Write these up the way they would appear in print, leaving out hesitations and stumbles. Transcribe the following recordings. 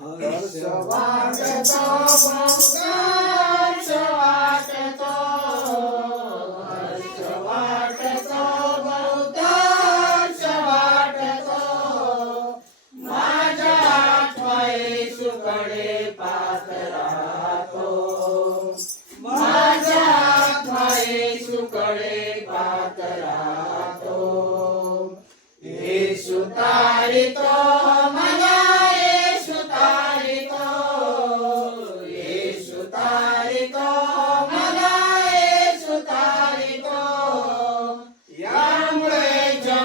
हर्ष वाटतो बहुतांश वाटतो, हर्ष वाटतो बहुतांश वाटतो, माझ्या आत्मा येशूकडे पाहत राहतो, माझ्या आत्मा येशूकडे पाहत राहतो. येशू तारितो मला, येशू तारितो, येशू तारितो मला, येशू तारितो. यामुळे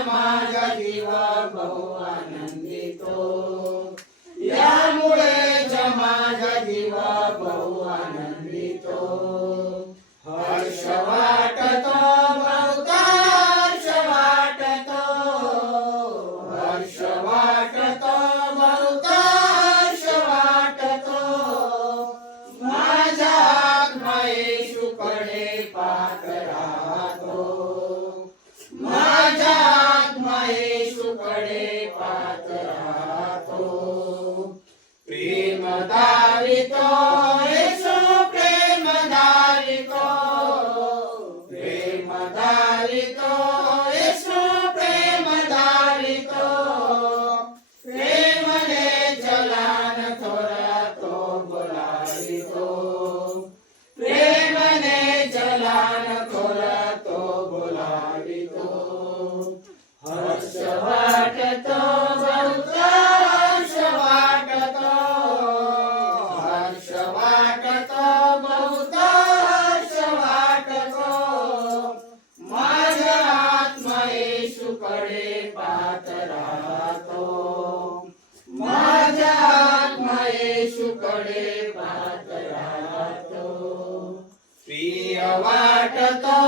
माझा जीव बहु आनंदितो, यामुळे माझा जीव बहु आनंदितो. हर्ष वाटतो बहुतांश वाटतो, हर्ष वाटतो बहुतांश वाटतो, माझा आत्मा येशूकडे पाहत राहतो, माझा आत्मा येशूकडे पाहत राहतो. प्रेम दावितो येशू, प्रेम दावितो, प्रेम दावितो येशू, प्रेम दावितो. प्रेमने जलान थोरा तो बोलावितो, प्रेमने जलान थोरा तो बोलावितो. हर्ष वाटतो बहुतांश वाटतो, हर्ष वाटतो बहुतांश वाटतो, माझा आत्मा येशूकडे पाहत राहतो, माझा आत्मा येशूकडे पाहत राहतो. प्रिय वाटतो